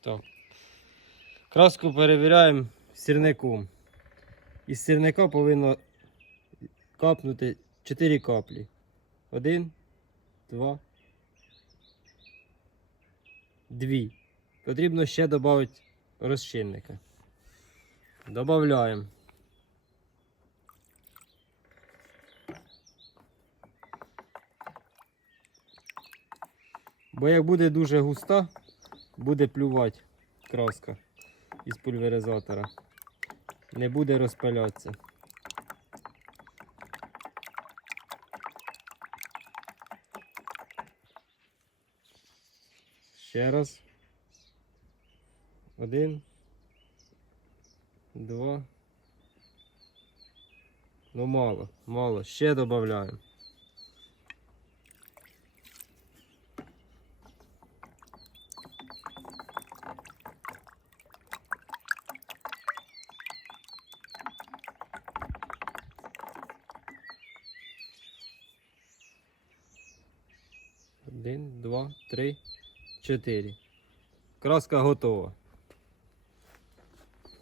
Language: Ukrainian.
Так. Краску перевіряємо сірником. Із сірника повинно капнути 4 каплі. Один, два, дві. Потрібно ще додати розчинника. Добавляємо. Бо як буде дуже густа, буде плювати краска із пульверизатора. Не буде розпилятися. Ще раз. Один. Два. Ну мало, мало. Ще додаємо. Один, два, три, чотири. Краска готова.